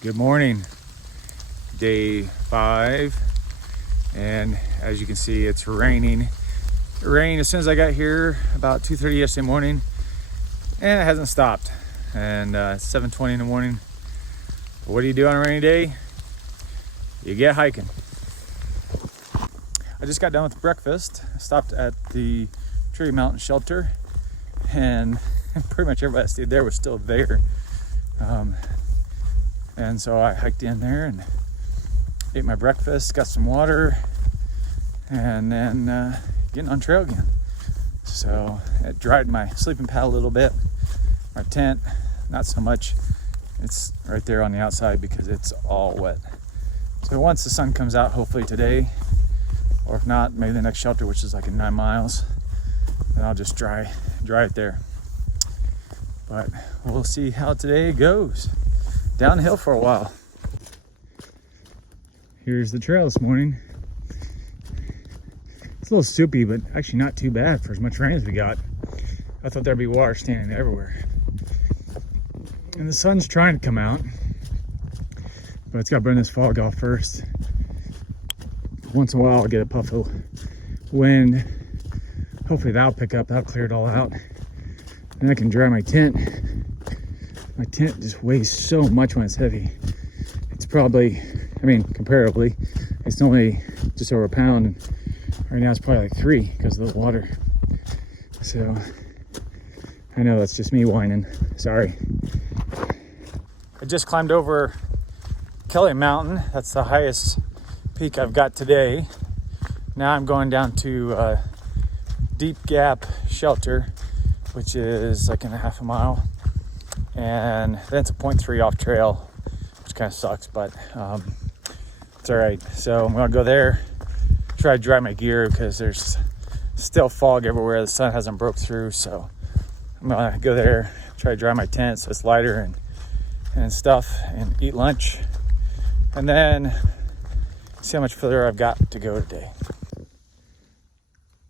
Good morning, day 5, and as you can see, it's raining. It rained as soon as I got here about 2:30 yesterday morning, and it hasn't stopped. And it's 7:20 in the morning. But what do you do on a rainy day? You get hiking. I just got done with breakfast. I stopped at the Tree Mountain Shelter, and pretty much everybody that stayed there was still there. And so I hiked in there and ate my breakfast, got some water, and then getting on trail again. So it dried my sleeping pad a little bit. My tent, not so much. It's right there on the outside because it's all wet. So once the sun comes out, hopefully today, or if not, maybe the next shelter, which is like in 9 miles, then I'll just dry it there. But we'll see how today goes. Downhill for a while. Here's the trail this morning. It's a little soupy, but actually not too bad for as much rain as we got. I thought there'd be water standing everywhere. And the sun's trying to come out, but it's got to burn this fog off first. Once in a while I'll get a puff of wind. Hopefully that'll pick up, that'll clear it all out. Then I can dry my tent. My tent just weighs so much when it's heavy. It's probably, comparatively, it's only just over a pound. And right now it's probably like 3 because of the water. So I know that's just me whining. Sorry. I just climbed over Kelly Mountain. That's the highest peak I've got today. Now I'm going down to Deep Gap Shelter, which is like in a half a mile. And then it's a 0.3 off trail, which kind of sucks, but it's all right. So I'm gonna go there, try to dry my gear because there's still fog everywhere. The sun hasn't broke through, so I'm gonna go there, try to dry my tent so it's lighter and stuff, and eat lunch, and then see how much further I've got to go today.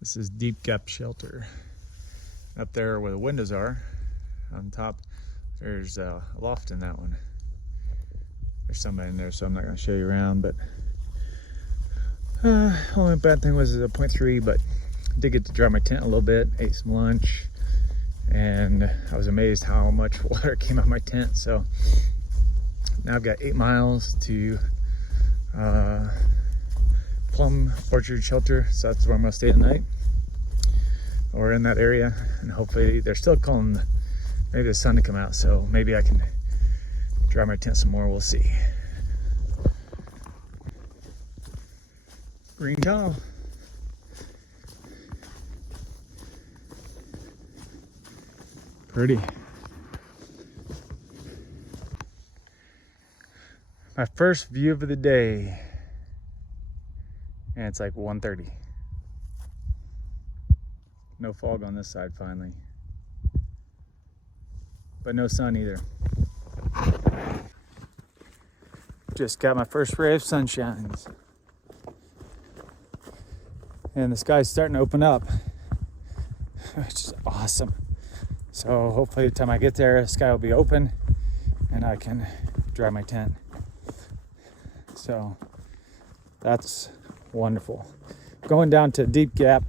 This is Deep Gap Shelter. Up there where the windows are, on top, there's a loft in that one. There's somebody in there, so I'm not going to show you around, but only bad thing was a 0.3, but I did get to dry my tent a little bit, ate some lunch, and I was amazed how much water came out of my tent. So now I've got 8 miles to Plum Orchard Shelter, so that's where I'm going to stay tonight, or in that area, and hopefully they're still calling maybe the sun to come out, so maybe I can dry my tent some more. We'll see. Green towel. Pretty. My first view of the day, and it's like 1:30. No fog on this side finally, but no sun either. Just got my first ray of sunshine, and the sky's starting to open up, which is awesome. So hopefully the time I get there, the sky will be open and I can dry my tent. So that's wonderful. Going down to Deep Gap.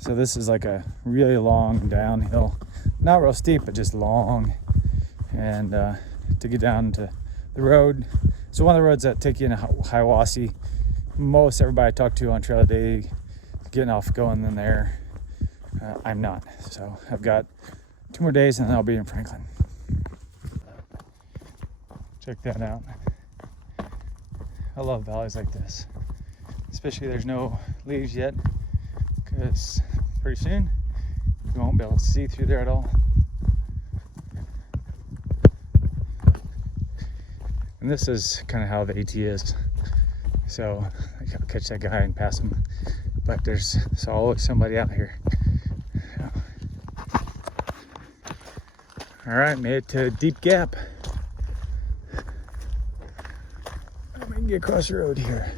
So this is like a really long downhill, not real steep, but just long. And to get down to the road. So one of the roads that take you into Hiawassee. Most everybody I talk to on trail day is getting off going in there. I'm not. So I've got 2 more days and then I'll be in Franklin. Check that out. I love valleys like this. Especially there's no leaves yet, because pretty soon you won't be able to see through there at all. And this is kind of how the AT is. So I gotta catch that guy and pass him. But there's always somebody out here. All right, made it to Deep Gap. I'm gonna get across the road here.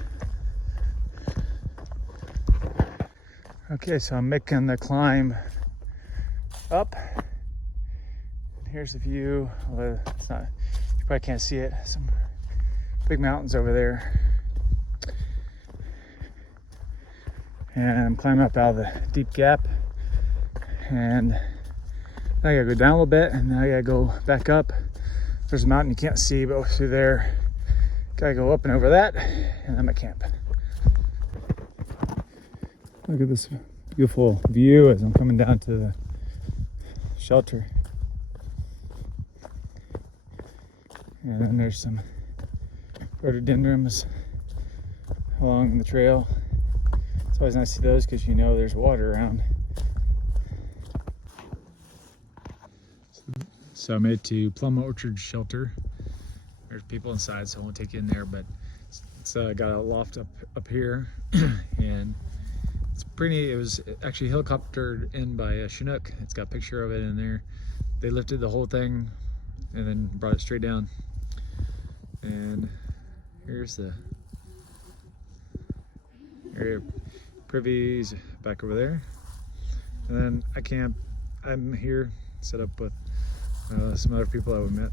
Okay, so I'm making the climb up. Here's the view. Although it's not, probably can't see it. Some big mountains over there. And I'm climbing up out of the deep gap. And I gotta go down a little bit, and then I gotta go back up. There's a mountain you can't see, but through there, gotta go up and over that, and I'm at camp. Look at this beautiful view as I'm coming down to the shelter. And then there's some rhododendrons along the trail. It's always nice to see those because you know there's water around. So I made it to Plum Orchard Shelter. There's people inside, so I won't take you in there, but it's got a loft up here, and it's pretty. It was actually helicoptered in by a Chinook. It's got a picture of it in there. They lifted the whole thing and then brought it straight down. And here's the area privies back over there. And then I'm here set up with some other people that we met.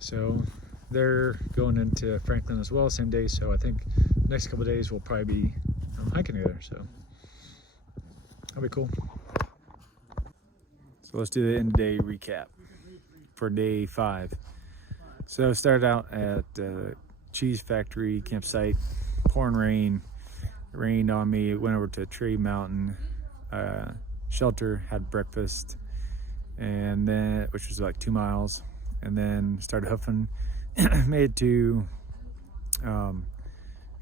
So they're going into Franklin as well, same day. So I think the next couple of days we'll probably be hiking together. So that'll be cool. So let's do the end of day recap for day 5. So I started out at Cheese Factory campsite, pouring rain. It rained on me. Went over to Tree Mountain shelter, had breakfast, and then which was like 2 miles, and then started hoofing. Made it to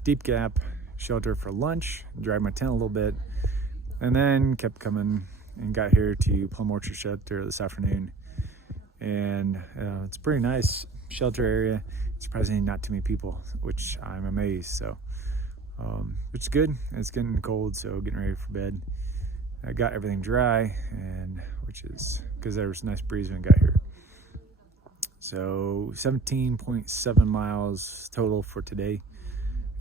Deep Gap shelter for lunch, dried my tent a little bit, and then kept coming and got here to Plum Orchard Shelter this afternoon. And it's a pretty nice shelter area. Surprisingly not too many people, which I'm amazed. So which is good. It's getting cold, so getting ready for bed. I got everything dry, and which is because there was a nice breeze when I got here. So 17.7 miles total for today,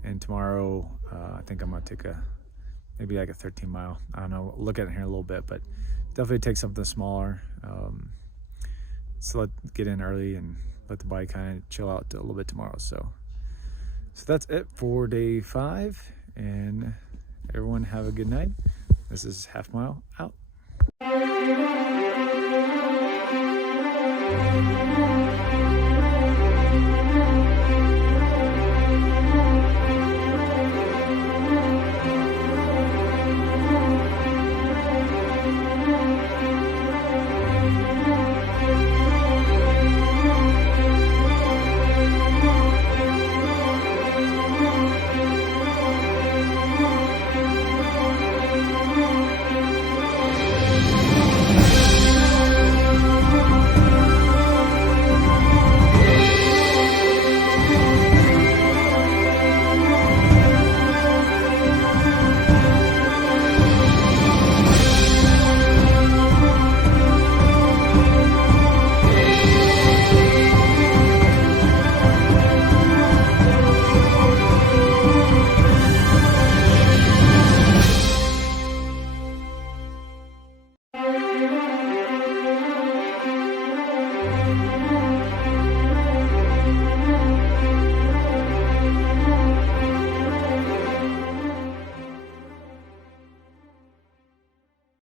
and tomorrow I think I'm gonna take maybe like a 13 mile. I don't know, look at it here in a little bit, but definitely take something smaller. So get in early and let the body kind of chill out a little bit tomorrow. So that's it for day 5, and everyone have a good night. This is Half Mile out.